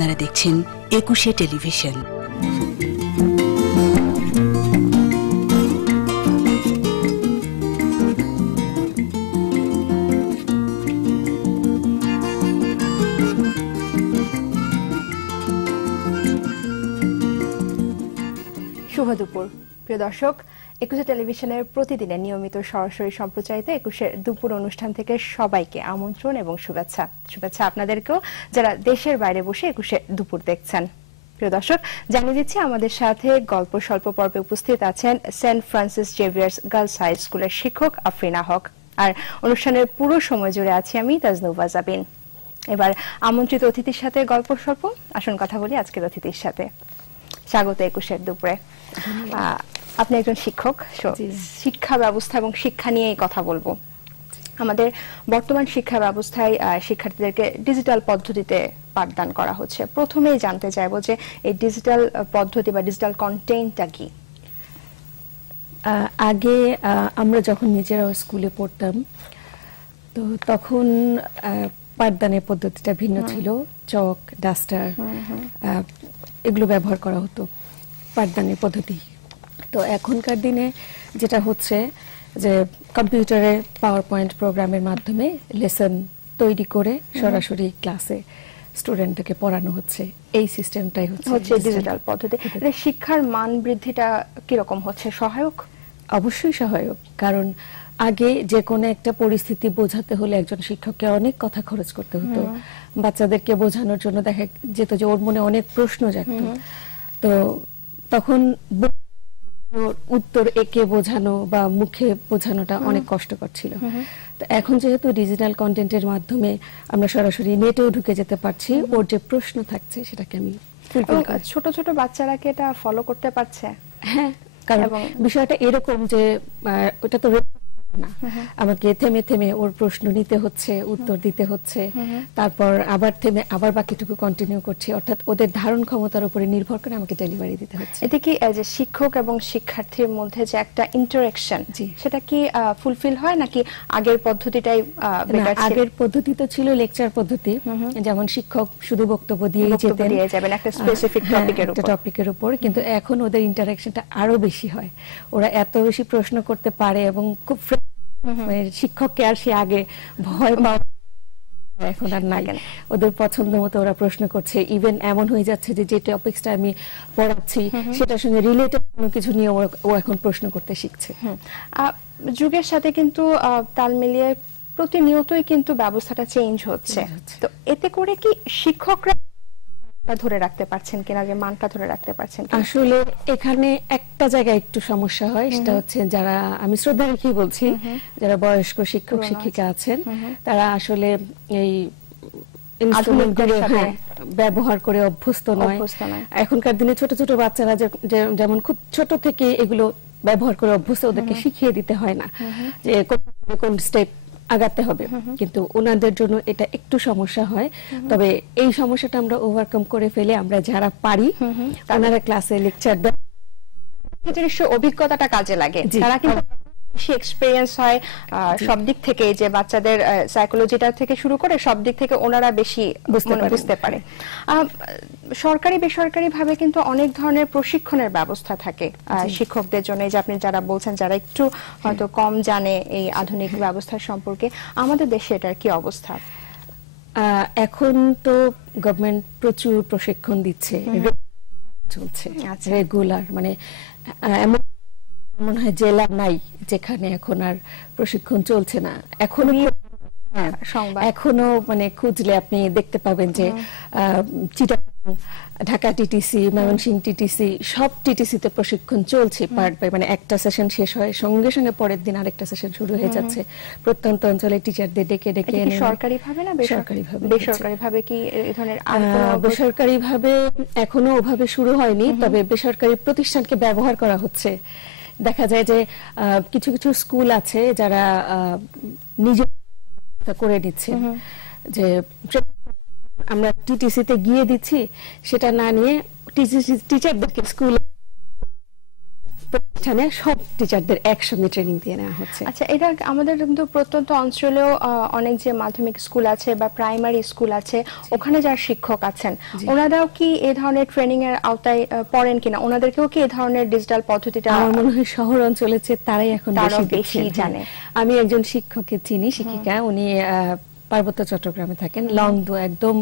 আপনারা দেখছেন একুশে টেলিভিশন। শুভ দুপুর প্রিয় দর্শক, একুশে টেলিভিশনের প্রতিদিনের নিয়মিত সরাসরি সম্প্রচারিত একুশের দুপুর অনুষ্ঠান থেকে সবাইকে আমন্ত্রণ এবং শুভেচ্ছা। শুভেচ্ছা আপনাদেরকেও যারা দেশের বাইরে বসে একুশে দুপুর দেখছেন। প্রিয় দর্শক, জানিয়ে দিচ্ছি আমাদের সাথে গল্প স্বল্প পর্বে উপস্থিত আছেন Saint Francis Xavier's girls high স্কুলের শিক্ষক আফরিনা হক, আর অনুষ্ঠানের পুরো সময় জুড়ে আছি আমি তাজনুভা জাবিন। এবার আমন্ত্রিত অতিথির সাথে গল্প স্বল্প আসুন কথা বলি আজকের অতিথির সাথে। স্বাগত একুশের দুপুরে। আপনি একজন শিক্ষক, শিক্ষা ব্যবস্থা এবং শিক্ষা নিয়েই কথা বলবো। আমাদের বর্তমান শিক্ষা ব্যবস্থায় শিক্ষার্থীদেরকে ডিজিটাল পদ্ধতিতে পাঠদান করা হচ্ছে। প্রথমেই জানতে চাইবো যে এই ডিজিটাল পদ্ধতি বা ডিজিটাল কন্টেন্টটা কি? আগে আমরা যখন নিজেরাও স্কুলে পড়তাম তো তখন পাঠদানের পদ্ধতিটা ভিন্ন ছিল। চক, ডাস্টার এগুলো ব্যবহার করা হতো পাঠদানের পদ্ধতি। তো এখনকার দিনে যেটা হচ্ছে যে কম্পিউটারে পাওয়ার পয়েন্ট প্রোগ্রামের মাধ্যমে লেসন তৈরি করে সরাসরি ক্লাসে স্টুডেন্টকে পড়ানো হচ্ছে। এই সিস্টেমটাই হচ্ছে ডিজিটাল পদ্ধতি। শিক্ষার মান বৃদ্ধিটা কিরকম হচ্ছে? সহায়ক? অবশ্যই সহায়ক, কারণ আগে যে কোনো একটা পরিস্থিতি বোঝাতে হলে একজন শিক্ষককে অনেক কথা খরচ করতে হতো। বাচ্চাদেরকে বোঝানোর জন্য দেখা যেত যে ওর মনে অনেক প্রশ্ন জাগতো, তো তখন উত্তর এঁকে বোঝানো বা মুখে বোঝানোটা অনেক কষ্টকর ছিল। তো এখন যেহেতু ডিজিটাল কন্টেন্টের মাধ্যমে আমরা সরাসরি নেটেও ঢুকে যেতে পারছি, ওর যে প্রশ্ন থাকছে সেটাকে আমি ছোট ছোট বাচ্চারা কি এটা ফলো করতে পারছে? হ্যাঁ, কারণ বিষয়টা এরকম যে ওটা তো না, আমাকে থেমে থেমে ওর প্রশ্ন নিতে হচ্ছে, উত্তর দিতে হচ্ছে, তারপর আবার থেমে আবার বাকিটুকু কন্টিনিউ করছি। অর্থাৎ ওদের ধারণ ক্ষমতার উপরে নির্ভর করে আমাকে ডেলিভারি দিতে হচ্ছে। এতে কি যে শিক্ষক এবং শিক্ষার্থীর মধ্যে যে একটা ইন্টারেকশন, সেটা কি ফুলফিল হয় নাকি আগের পদ্ধতিটাই বেটার ছিল? আগের পদ্ধতি তো ছিল লেকচার পদ্ধতি, যেমন শিক্ষক শুধু বক্তব্য দিয়ে যাবেন একটা স্পেসিফিক টপিকের উপর, কিন্তু এখন ওদের ইন্টারেকশনটা আরো বেশি হয়। ওরা এত বেশি প্রশ্ন করতে পারে এবং খুব শিক্ষককে আর সে আগে ভয় পাওয়া এখন আর নাই। ওদের পছন্দ মতো ওরা প্রশ্ন করছে। ইভেন এমন হয়ে যাচ্ছে যে টপিকসটা আমি পড়াচ্ছি সেটার সঙ্গে রিলেটেড কোনো কিছু নিয়ে ও এখন প্রশ্ন করতে শিখছে। যুগের সাথে কিন্তু তাল মিলিয়ে প্রতিনিয়তই কিন্তু ব্যবস্থাটা চেঞ্জ হচ্ছে। তো এতে করে কি শিক্ষকরা ধরে রাখতে পারছেন কিনা, যে মানটা ধরে রাখতে পারছেন? আসলে এখানে একটা জায়গায় একটু সমস্যা হয়, সেটা হচ্ছে যারা, আমি শ্রদ্ধা রেখেই বলছি, যারা বয়স্ক শিক্ষক শিক্ষিকা আছেন তারা আসলে এই ইনস্ট্রুমেন্টগুলো ব্যবহার করে অভ্যস্ত নয়। এখনকার দিনে ছোট ছোট বাচ্চারা যেমন খুব ছোট থেকে এগুলো ব্যবহার করে অভ্যস্ত, ওদেরকে শিখিয়ে দিতে হয় না যে কোন স্টেপ আগাতে হবে, কিন্তু ওনাদের জন্য এটা একটু সমস্যা হয়। তবে এই সমস্যাটা আমরা ওভারকাম করে ফেলে আমরা যারা পারি তারা ক্লাসে লেকচার দেন, অভিজ্ঞতাটা কাজে লাগে, তারা কিন্তু বেশি এক্সপেরিয়েন্স হয় সব দিক থেকে, যে বাচ্চাদের সাইকোলজিটা থেকে শুরু করে সব দিক থেকে ওনারা বেশি বুঝতে পারে। সরকারি বেসরকারি ভাবে কিন্তু অনেক ধরনের প্রশিক্ষণের ব্যবস্থা থাকে শিক্ষকদের জন্য, যে আপনি যারা বলছেন যারা একটু হয়তো কম জানে এই আধুনিক ব্যবস্থা সম্পর্কে। আমাদের দেশে এটার কি অবস্থা? এখন তো গভর্নমেন্ট প্রচুর প্রশিক্ষণ দিচ্ছে, চলছে রেগুলার, মানে এমন মনে হয় জেলা নাই যেখানে এখন আর প্রশিক্ষণ চলছে না। এখনো মানে খুঁজলে আপনি দেখতে পাবেন যে চিটাগাং, ঢাকা টিটিসি, ময়মনসিংহ টিটিসি, সব টিটিসিতে প্রশিক্ষণ চলছে পার্ট বাই, মানে একটা সেশন শেষ হয় সঙ্গে সঙ্গে পরের দিন আরেকটা সেশন শুরু হয়ে যাচ্ছে। প্রত্যন্ত অঞ্চলে টিচারদের ডেকে ডেকে এনে সরকারি ভাবে না বেসরকারি ভাবে কি এই ধরনের? বেসরকারি ভাবে এখনো ওভাবে শুরু হয়নি, তবে বেসরকারি প্রতিষ্ঠানকে ব্যবহার করা হচ্ছে। দেখা যায় যে কিছু কিছু স্কুল আছে যারা নিজে করে দিচ্ছে, যে আমরা টিটিসিতে গিয়ে দিচ্ছি, সেটা না নিয়ে টিচারদেরকে স্কুলে প্রতিষ্ঠানে সব টিচারদের একসঙ্গে ট্রেনিং দিয়ে নেওয়া হচ্ছে। আচ্ছা, এটা আমাদের কিন্তু প্রত্যন্ত অঞ্চলেও অনেক যে মাধ্যমিক স্কুল আছে বা প্রাইমারি স্কুল আছে, ওখানে যারা শিক্ষক আছেন ওনারাও কি এই ধরনের ট্রেনিং এর আওতায় পড়েন কিনা? ওনাদেরকেও কি এই ধরনের ডিজিটাল পদ্ধতিটা? আমার মনে হয় শহর অঞ্চলে তারাই এখন বেশি জানে। আমি একজন শিক্ষককে চিনি, শিক্ষিকা, উনি পার্বত্য চট্টগ্রামে থাকেন, একদম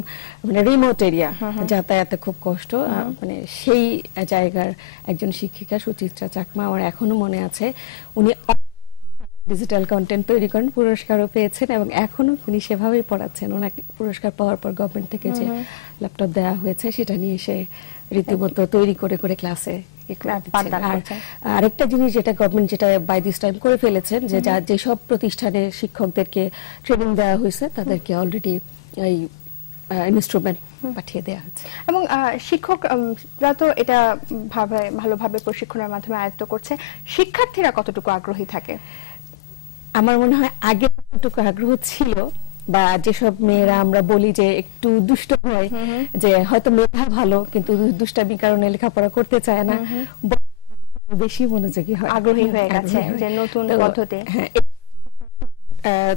মানে রিমোট এরিয়া, যাতায়াতে খুব কষ্ট, মানে সেই জায়গার একজন শিক্ষিকা সুচিত্রা চাকমা। আমার এখনো মনে আছে উনি ডিজিটাল কন্টেন্ট তৈরি করেন, পুরস্কারও পেয়েছেন এবং এখনো উনি সেভাবেই পড়াচ্ছেন। ওনাকে পুরস্কার পাওয়ার পর গভর্নমেন্ট থেকে যে ল্যাপটপ দেওয়া হয়েছে সেটা নিয়ে এসে রীতিমতো তৈরি করে করে ক্লাসে। আরেকটা জিনিস যেটা গভর্নমেন্ট যেটা বাই দিস টাইম করে ফেলেছেন, যে যেসব প্রতিষ্ঠানে শিক্ষকদেরকে ট্রেনিং দেওয়া হয়েছে তাদেরকে অলরেডি এই ইনস্ট্রুমেন্ট পাঠিয়ে দেওয়া হচ্ছে। এবং শিক্ষকরা তো এটা ভালোভাবে প্রশিক্ষণের মাধ্যমে আয়ত্ত করছে, শিক্ষার্থীরা কতটুকু আগ্রহী থাকে? আমার মনে হয় আগে কতটুকু আগ্রহ ছিল, বা যেসব মেয়েরা আমরা বলি যে একটু দুষ্ট হয়, যে হয়তো মেধা ভালো কিন্তু দুষ্টামির কারণে লেখাপড়া করতে চায় না, বেশি মনোযোগী হয়, আগ্রহী হয়ে গেছে যে নতুন পদ্ধতি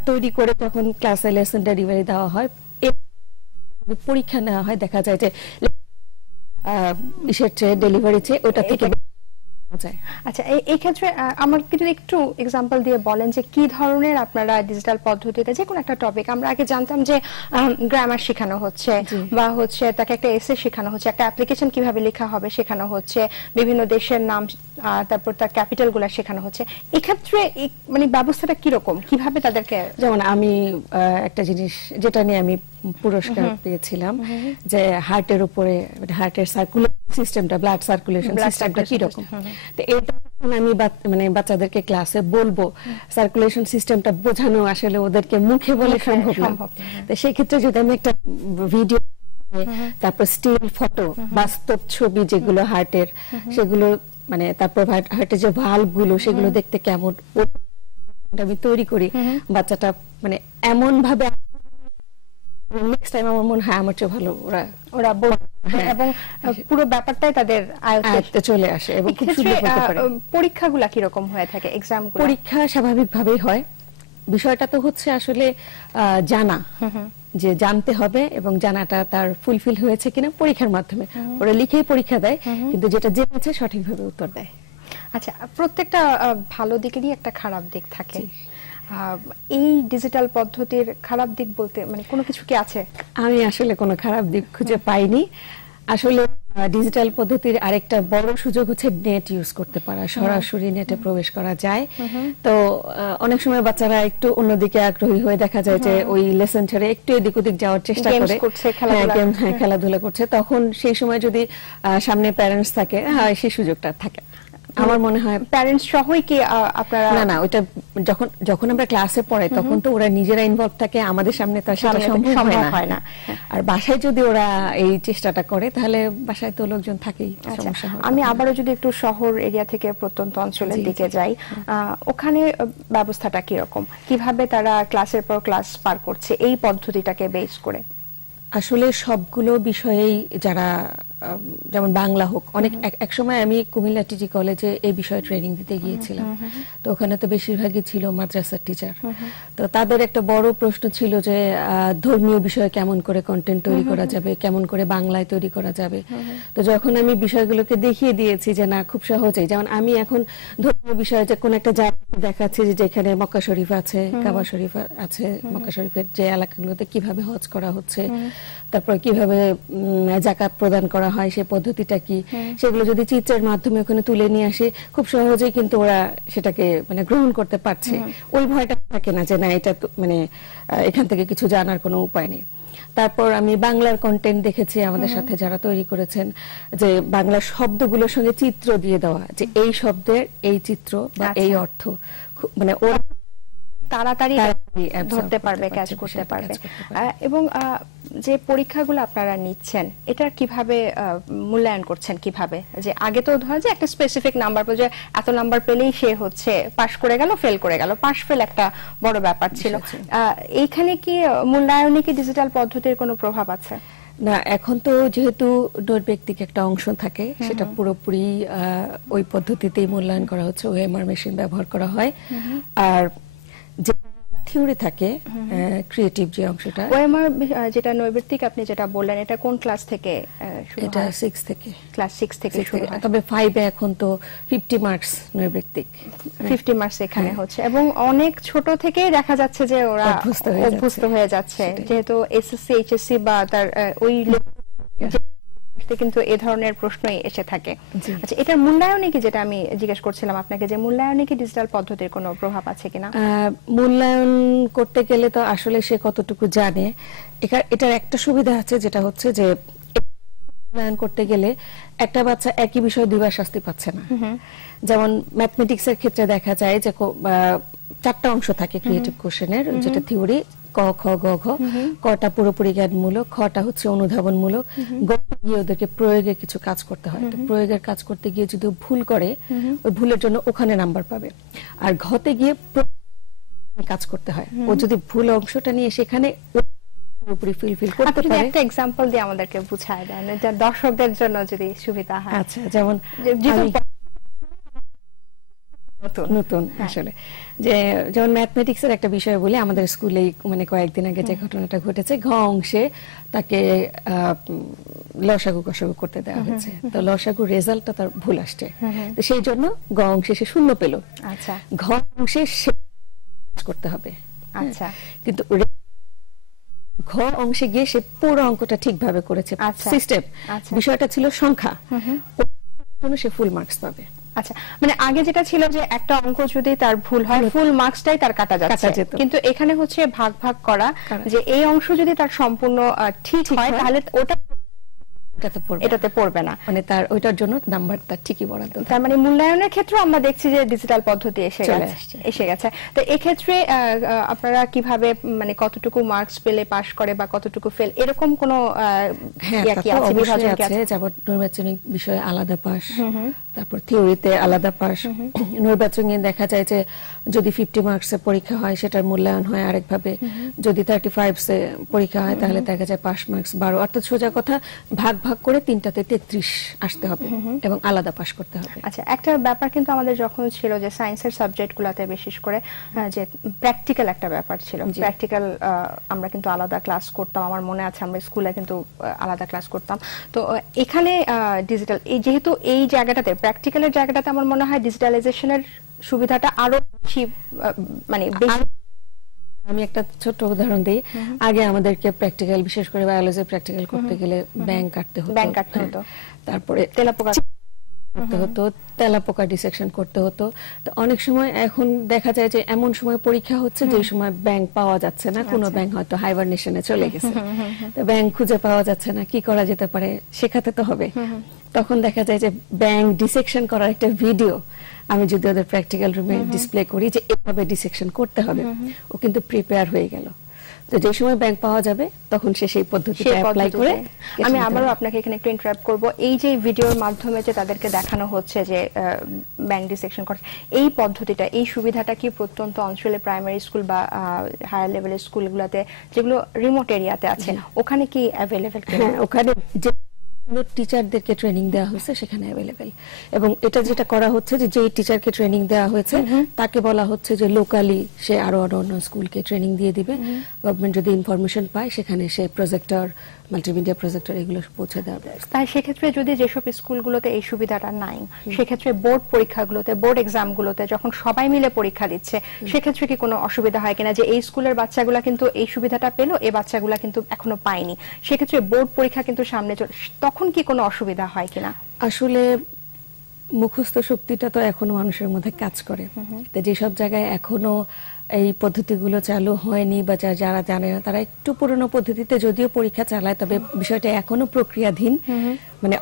তৈরি করে যখন ক্লাসে লেসন ডেলিভারি দেওয়া হয়, পরীক্ষা নেওয়া হয়, দেখা যায় যে ডেলিভারি চেয়ে ওটা থেকে। আচ্ছা, এই ক্ষেত্রে আমার কিন্তু একটু এক্সাম্পল দিয়ে বলেন যে কি ধরনের আপনারা ডিজিটাল পদ্ধতিতে যে কোনো একটা টপিক, আমরা আগে জানতাম যে গ্রামার শেখানো হচ্ছে বা হচ্ছে তাকে একটা এসে শেখানো হচ্ছে, একটা অ্যাপ্লিকেশন কিভাবে লেখা হবে শেখানো হচ্ছে, বিভিন্ন দেশের নাম তারপর তার ক্যাপিটাল গুলা শেখানো হচ্ছে। এক্ষেত্রে মানে ব্যবস্থাটা কিরকম, কিভাবে তাদেরকে? যেমন আমি একটা জিনিস যেটা নিয়ে আমি পুরস্কার পেয়েছিলাম, যে হার্টের উপরে, হার্টের সার্কুলেশন সিস্টেমটা, ব্লাড সার্কুলেশন সিস্টেমটা কিরকম, তো এটা আমি মানে বাচ্চাদেরকে ক্লাসে বলবো, সার্কুলেশন সিস্টেমটা বোঝানো আসলে ওদেরকে মুখে বলে সম্ভব না। তো সেই ক্ষেত্রে যদি আমি একটা ভিডিও, তারপর স্টিল ফটো, বাস্তব ছবি যেগুলো হার্টের, সেগুলো মানে তারপর হার্টের যে ভালভ গুলো সেগুলো দেখতে কেমন আমি তৈরি করি, বাচ্চাটা মানে এমন ভাবে নেক্সট টাইম আমার মনে হয় আমার চেয়ে ভালো ওরা এবং পুরো ব্যাপারটাই তাদের আয়ত্তে চলে আসে এবং খুব সুন্দর করতে পারে। পরীক্ষাগুলো কি রকম হয়ে থাকে? এক্সামগুলো? পরীক্ষা স্বাভাবিকভাবেই হয়। বিষয়টা তো হচ্ছে আসলে জানা, যে জানতে হবে এবং জানাটা তার ফুলফিল হয়েছে কিনা পরীক্ষার মাধ্যমে। ওরা লিখেই পরীক্ষা দেয়, কিন্তু যেটা জেনেছে সঠিকভাবে উত্তর দেয়। আচ্ছা, প্রত্যেকটা ভালো দিকেরই একটা খারাপ দিক থাকে। এই ডিজিটাল পদ্ধতির খারাপ দিক বলতে মানে কোনো কিছু কি আছে? আমি আসলে কোনো খারাপ দিক খুঁজে পাইনি। আসলে ডিজিটাল পদ্ধতির আরেকটা বড় সুযোগ হচ্ছে নেট ইউজ করতে পারা, সরাসরি নেটে প্রবেশ করা যায়। তো অনেক সময় বাচ্চারা একটু অন্যদিকে আগ্রহী হয়ে দেখা যায় যে ওই লেসন ছেড়ে একটু এদিক ওদিক যাওয়ার চেষ্টা করে, খেলাধুলা করছে, তখন সেই সময় যদি সামনে প্যারেন্টস থাকে, সেই সুযোগটা থাকে। আমার মনে হয় প্যারেন্টস সহই কি আপনারা? না, ওটা যখন আমরা ক্লাসে পড়াই তখন তো ওরা নিজেরা ইনভলভ থাকে, আমাদের সামনে তো সেটা সম্ভব হয় না। আর বাসায় যদি ওরা এই চেষ্টাটা করে তাহলে বাসায় তো লোকজন থাকেই, সমস্যা হয়। আমি আবারও যদি একটু শহর এরিয়া থেকে প্রত্যন্ত অঞ্চলের দিকে যাই, ওখানে ব্যবস্থাটা কি রকম, কিভাবে তারা ক্লাসের পর ক্লাস পার করছে এই পদ্ধতিটাকে বেস করে? আসলে সবগুলো বিষয়েই যারা, যেমন বাংলা হোক, অনেক এক সময় আমি কুমিল্লা টিজি কলেজে এই বিষয়ে ট্রেনিং দিতে গিয়েছিলাম, তো ওখানে তো বেশিরভাগই ছিল মাদ্রাসার টিচার। তো তাদের একটা বড় প্রশ্ন ছিল যে ধর্মীয় বিষয়ে কেমন করে কন্টেন্ট তৈরি করা যাবে, কেমন করে বাংলায় তৈরি করা যাবে। তো যখন আমি বিষয়গুলোকে দেখিয়ে দিয়েছি যে না, খুব সহজেই, যেমন আমি এখন ধর্মীয় বিষয়ে যে কোন একটা জায়গা দেখাচ্ছি যে যেখানে মক্কা শরীফ আছে, কাবা শরীফ আছে, মক্কা শরীফের যে এলাকাগুলোতে কিভাবে হজ করা হচ্ছে, তারপর কিভাবে যাকাত প্রদান করা হয়, সেই পদ্ধতিটা কি, সেগুলো যদি চিত্রের মাধ্যমে ওখানে তুলে নিয়ে আসে, খুব সহজেই কিন্তু ওরা সেটাকে মানে গ্রহণ করতে পারছে। ওই ভয়টা থাকে না যে না, এটা মানে এখান থেকে কিছু জানার কোনো উপায় নেই। তারপর আমি বাংলার কন্টেন্ট দেখেছি আমাদের সাথে যারা তৈরি করেছেন, যে বাংলা শব্দগুলোর সঙ্গে চিত্র দিয়ে দেওয়া, যে এই শব্দের এই চিত্র বা এই অর্থ, মানে ওরা তাড়াতাড়ি ধরতে পারবে, ক্যাচ করতে পারবে। এবং যে পরীক্ষাগুলো আপনারা নিচ্ছেন, এটা কিভাবে মূল্যায়ন করছেন? কিভাবে, যে আগে তো ধরা যায় একটা স্পেসিফিক নাম্বার, যে এত নাম্বার পেলেই সে হচ্ছে পাস করে গেল, ফেল করে গেল, পাস ফেল একটা বড় ব্যাপার ছিল। এইখানে কি মূল্যায়নে কি ডিজিটাল পদ্ধতির কোনো প্রভাব আছে? না, এখন তো যেহেতু নৈর্ব্যক্তিক একটা অংশ থাকে, সেটা পুরোপুরি ওই পদ্ধতিতেই মূল্যায়ন করা হচ্ছে, ওএমআর মেশিন ব্যবহার করা হয়। আর যে থিওরি থাকে, ক্রিয়েটিভ যে অংশটা, ওএমআর যেটা নৈর্ব্যক্তিক আপনি যেটা বললেন, এটা কোন ক্লাস থেকে শুরু হয়? এটা 6 থেকে, ক্লাস 6 থেকে শুরু হয়। তবে 5 এ এখন তো 50 মার্কস নৈর্ব্যক্তিক, 50 মার্কস এখানে হচ্ছে, এবং অনেক ছোট থেকেই দেখা যাচ্ছে যে ওরা অভ্যস্ত হয়ে যাচ্ছে, যেহেতু এসএসসি এইচএসসি বা তার ওই কিন্তু এই ধরনের প্রশ্নই এসে থাকে। আচ্ছা, এটার মূল্যায়নে কি, যেটা আমি জিজ্ঞেস করছিলাম আপনাকে, যে মূল্যায়নে কি ডিজিটাল পদ্ধতির কোনো প্রভাব আছে কিনা? মূল্যায়ন করতে গেলে তো আসলে সে কতটুকু জানে, এটার একটা সুবিধা আছে, যেটা হচ্ছে যে মূল্যায়ন করতে গেলে একটা বাচ্চা একই বিষয় দুইবার শাস্তি পাচ্ছে না। যেমন ম্যাথমেটিক্স এর ক্ষেত্রে দেখা যায় যে 4টা অংশ থাকে ক্রিয়েটিভ কোশ্চেনের, যেটা থিওরি, ক খ গ ঘ। কটা পুরোপুরি জ্ঞানমূলক, খটা হচ্ছে অনুধাবনমূলক, গ গিয়ে ওদেরকে প্রয়োগে কিছু কাজ করতে হয়। তো প্রয়োগের কাজ করতে গিয়ে যদি ভুল করে, ওই ভুলের জন্য ওখানে নাম্বার পাবে। আর ঘতে গিয়ে কাজ করতে হয়, ও যদি ভুল অংশটা নিয়ে সেখানে পুরোপুরি ফিল করতে পারে। একটা एग्जांपल দিয়ে আমাদেরকে বুঝায় দেন, এটা দর্শকদের জন্য যদি সুবিধা হয়। আচ্ছা, যেমন নতুন আসলে, যেমন ম্যাথমেটিক্স এর একটা বিষয় বলে, আমাদের স্কুলে মানে কয়েকদিন আগে যে ঘটনাটা ঘটেছে, ঘ অংশে তাকে লসাগু কষাগু করতে দেওয়া হয়েছে। তো লসাগু রেজাল্টটা তার ভুল আসছে, তো সেই জন্য গ অংশে সে 0 পেল। আচ্ছা, ঘ অংশে করতে হবে। আচ্ছা, কিন্তু ঘ অংশে গিয়ে সে পুরো অঙ্কটা ঠিকভাবে করেছে, সিস্টেম। বিষয়টা ছিল সংখ্যা, সে ফুল মার্কস পাবে। আচ্ছা, মানে আগে যেটা ছিল যে একটা অঙ্ক যদি তার ভুল হয়, ফুল মার্কসটাই তার কাটা যাচ্ছে, কিন্তু এখানে হচ্ছে ভাগ ভাগ করা, যে এই অংশ যদি তার সম্পূর্ণ ঠিক হয়, তাহলে ওটা এটাতে পড়বে না, মানে তার ওইটার জন্য নাম্বারটা ঠিকই বরাদ্দ। তার মানে মূল্যায়নের ক্ষেত্রে আমরা দেখছি যে ডিজিটাল পদ্ধতি এসে গেছে। তো এই ক্ষেত্রে আপনারা কিভাবে, মানে কতটুকু মার্কস পেলে পাস করে বা কতটুকু ফেল, এরকম কোনো বিভাজন আছে? যেমন নির্বাচনিক বিষয়ে আলাদা পাস, তারপর থিওরিতে আলাদা পাস। নির্বাচনে দেখা যায় যে যদি 50 মার্কসের পরীক্ষা হয়, সেটার মূল্যায়ন হয় আরেকভাবে। যদি 35 এ পরীক্ষা হয়, তাহলে দেখা যায় পাস মার্কস 12। অর্থাৎ সোজা কথা, ভাগ ভাগ করে 3টাতে 33 আসতে হবে এবং আলাদা পাস করতে হবে। আচ্ছা, একটা ব্যাপার কিন্তু আমাদের যখন ছিল যে সায়েন্সের সাবজেক্টগুলোতে বিশেষ করে যে প্র্যাকটিক্যাল একটা ব্যাপার ছিল, প্র্যাকটিক্যাল আমরা কিন্তু আলাদা ক্লাস করতাম। আমার মনে আছে আমরা স্কুলে কিন্তু আলাদা ক্লাস করতাম। তো এখানে ডিজিটাল, যেহেতু এই জায়গাটাতে, প্র্যাকটিক্যালের জায়গাটাতে, আমার মনে হয় ডিজিটালাইজেশনের সুবিধাটা আরো বেশি, মানে আমি একটা ছোট উদাহরণ দিই। আগে আমাদেরকে প্র্যাকটিক্যাল, বিশেষ করে বায়োলজি প্র্যাকটিক্যাল করতে গেলে ব্যাংক কাটতে হতো, তারপরে তেলাপোকা করতে হতো, তেলাপোকা ডিসেকশন করতে হতো। তো অনেক সময় এখন দেখা যায় যে এমন সময় পরীক্ষা হচ্ছে যে সময় ব্যাংক পাওয়া যাচ্ছে না, কোনো ব্যাংক হয়তো হাইবারনেশনে চলে গেছে, তো ব্যাংক খুঁজে পাওয়া যাচ্ছে না, কি করা যেতে পারে, শেখাতে তো হবে। তখন দেখা যায় যে ব্যাংক ডিসেকশন করার একটা ভিডিও আমি যদি ওদের প্র্যাকটিক্যাল রুমে ডিসপ্লে করি যে এভাবে ডিসেকশন করতে হবে, ও কিন্তু প্রিপেয়ার হয়ে গেল। তো যে সময় ব্যাংক পাওয়া যাবে তখন সে সেই পদ্ধতিটা অ্যাপ্লাই করে। আমি আবারও আপনাকে এখানে একটু ইন্টারাপ্ট করব। এই যে ভিডিওর মাধ্যমে যে তাদেরকে দেখানো হচ্ছে যে ব্যাংক ডিসেকশন করছে, এই পদ্ধতিটা, এই সুবিধাটা কি প্রত্যন্ত অঞ্চলে প্রাইমারি স্কুল বা হায়ার লেভেলের স্কুলগুলোতে, যেগুলো রিমোট এরিয়াতে আছে, ওখানে কি অ্যাভেলেবেল? ওখানে যে টিচারদেরকে ট্রেনিং দেওয়া হয়েছে সেখানে অ্যাভেলেবেল, এবং এটা যেটা করা হচ্ছে যে যেই টিচারকে ট্রেনিং দেওয়া হয়েছে তাকে বলা হচ্ছে যে লোকালি সে আরো অন্য স্কুলকে ট্রেনিং দিয়ে দিবে। গভর্নমেন্ট যদি ইনফরমেশন পায়, সেখানে সে প্রজেক্টর, মাল্টিমিডিয়া প্রজেক্টর এগুলো পৌঁছে দেওয়া যায়। তাই সেক্ষেত্রে যদি যেসব স্কুলগুলোতে এই সুবিধাটা নাই, সেক্ষেত্রে বোর্ড পরীক্ষাগুলোতে, বোর্ড এক্সামগুলোতে যখন সবাই মিলে পরীক্ষা দিচ্ছে, সেক্ষেত্রে কি কোনো অসুবিধা হয় কিনা, যে এই স্কুলের বাচ্চাগুলা কিন্তু এই সুবিধাটা পেলো, এই বাচ্চাগুলা কিন্তু এখনো পায়নি, সেক্ষেত্রে বোর্ড পরীক্ষা কিন্তু সামনে চলে, তখন কি কোনো অসুবিধা হয় কিনা? আসলে মুখস্থ শক্তিটা তো এখনো মানুষের মধ্যে কাজ করে, যেসব জায়গায় এখনো এই পদ্ধতিগুলো চালু হয়নি বা যারা জানে না, তারা একটু পুরনো পদ্ধতিতে যদিও পরীক্ষা চালায়, তবে বিষয়টা এখনো প্রক্রিয়াধীন। মানে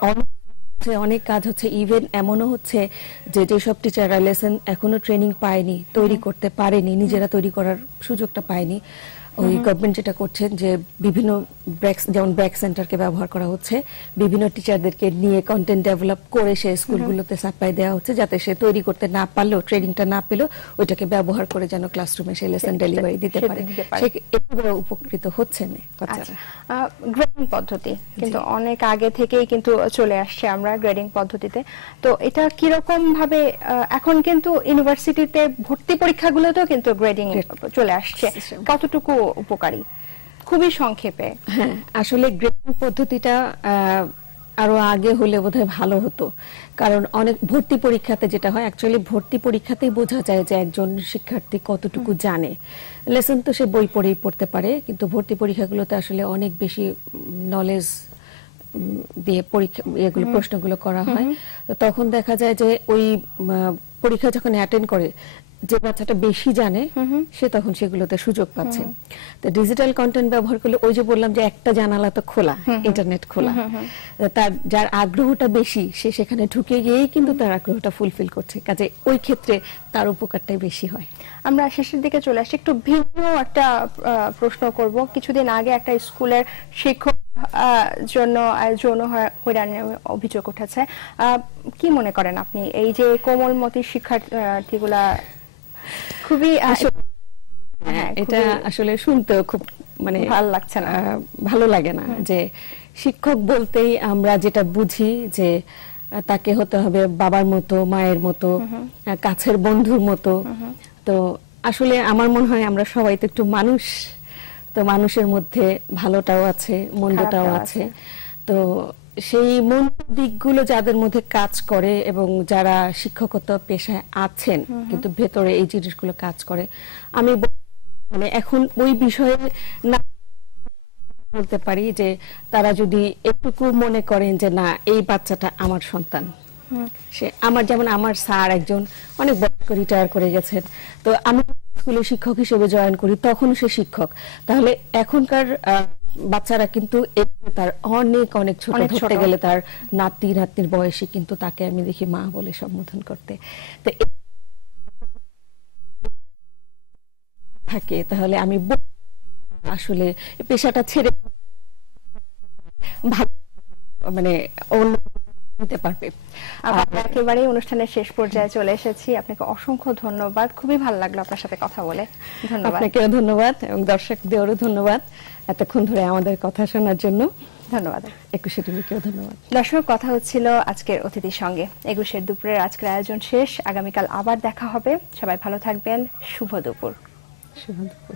অনেক কাজ হচ্ছে, ইভেন এমনও হচ্ছে যে যেসব টিচাররা লেসন এখনো ট্রেনিং পায়নি, তৈরি করতে পারেনি, নিজেরা তৈরি করার সুযোগটা পায়নি, ওই গভর্নমেন্ট যেটা করছেন যে বিভিন্ন যেমন ব্র্যাক সেন্টারকে ব্যবহার করা হচ্ছে, বিভিন্ন টিচারদেরকে নিয়ে কন্টেন্ট ডেভেলপ করে সে স্কুলগুলোতে সাপ্লাই দেওয়া হচ্ছে, যাতে সে তৈরি করতে না পারলেও, ট্রেনিংটা না পেলেও ওইটাকে ব্যবহার করে যেন ক্লাসরুমে সে লেসন ডেলিভারি দিতে পারে। সে এগুলো উপকৃত হচ্ছে না। গ্রেডিং পদ্ধতি কিন্তু অনেক আগে থেকেই কিন্তু চলে আসছে আমরা গ্রেডিং পদ্ধতিতে। তো এটা কিরকম ভাবে এখন কিন্তু ইউনিভার্সিটিতে ভর্তি পরীক্ষাগুলোতেও কিন্তু গ্রেডিং চলে আসছে, কতটুকু উপকারী? খুবই সংক্ষেপে। হ্যাঁ, আসলে গ্রেডিং পদ্ধতিটা আরো আগে হলে বোধহয় ভালো হতো, কারণ অনেক ভর্তি পরীক্ষাতে যেটা হয়, অ্যাকচুয়ালি ভর্তি পরীক্ষাতেই বোঝা যায় যে একজন শিক্ষার্থী কতটুকু জানে। লেসন তো সে বই পড়েই পড়তে পারে, কিন্তু ভর্তি পরীক্ষাগুলোতে আসলে অনেক বেশি নলেজ দিয়ে পরীক্ষা এগুলো প্রশ্নগুলো করা হয়। তো তখন দেখা যায় যে ওই পরীক্ষা যখন অ্যাটেন্ড করে, যে বাচ্চাটা বেশি জানে সে তখন সেগুলোতে সুযোগ পাচ্ছে। তো ডিজিটাল কন্টেন্ট ব্যবহার করলে, ওই যে বললাম যে একটা জানালা তো খোলা, ইন্টারনেট খোলা, তার যার আগ্রহটা বেশি সে সেখানে ঢুকে গিয়েই কিন্তু তার আগ্রহটা ফুলফিল করছে, কাজে ওই ক্ষেত্রে তার উপকারটাই বেশি হয়। আমরা শেষের দিকে চলে আসছি, একটু ভিন্ন একটা প্রশ্ন করব। কিছুদিন আগে একটা স্কুলের শিক্ষক জন্য যৌন হয়রানির অভিযোগ উঠেছে। কি মনে করেন আপনি, এই যে কোমলমতি শিক্ষার্থীগুলা খুবই এটা আসলে শুনতেও খুব ভালো লাগছে না, ভালো লাগে না যে শিক্ষক বলতেই আমরা যেটা বুঝি যে তাকে হতে হবে বাবার মতো, মায়ের মতো, কাছের বন্ধুর মতো। তো আসলে আমার মনে হয় আমরা সবাই তো একটু মানুষ, তো মানুষের মধ্যে ভালোটাও আছে, মন্দটাও আছে। তো সেই মন্দ দিকগুলো যাদের মধ্যে কাজ করে এবং যারা শিক্ষকতা পেশায় আছেন কিন্তু ভেতরে এই জিনিসগুলো কাজ করে, আমি এখন ওই বিষয়ে না বলতে পারি যে তারা যদি একটুকু মনে করেন যে না, এই বাচ্চাটা আমার সন্তান, সে আমার, যেমন আমার স্যার একজন অনেক বয়স্ক, রিটায়ার করে গেছেন, তো আমি স্কুলে শিক্ষক হিসেবে জয়েন করি, তখন সে শিক্ষক। তাহলে এখনকার বাচ্চারা কিন্তু তার অনেক অনেক ছোট, ধরতে গেলে তার নাতি নাতনির বয়সী, কিন্তু তাকে আমি দেখি মা বলে সম্বোধন করতে। তো থাকে, তাহলে আমি আসলে পেশাটা ছেড়ে অন্য নিতে পারবে। একেবারে অনুষ্ঠানের শেষ পর্যায়ে চলে এসেছি, আপনাকে অসংখ্য ধন্যবাদ, খুবই ভালো লাগলো আপনার সাথে কথা বলে। ধন্যবাদ। আপনাকেও ধন্যবাদ এবং দর্শকদেরও ধন্যবাদ এতক্ষণ ধরে আমাদের কথা শোনার জন্য। ধন্যবাদ। 21 টিভিকেও ধন্যবাদ। দর্শক, কথা হচ্ছিল আজকের অতিথির সঙ্গে। 21 দুপুরের আজকের আয়োজন শেষ, আগামীকাল আবার দেখা হবে। সবাই ভালো থাকবেন। শুভ দুপুর। শুভ দুপুর।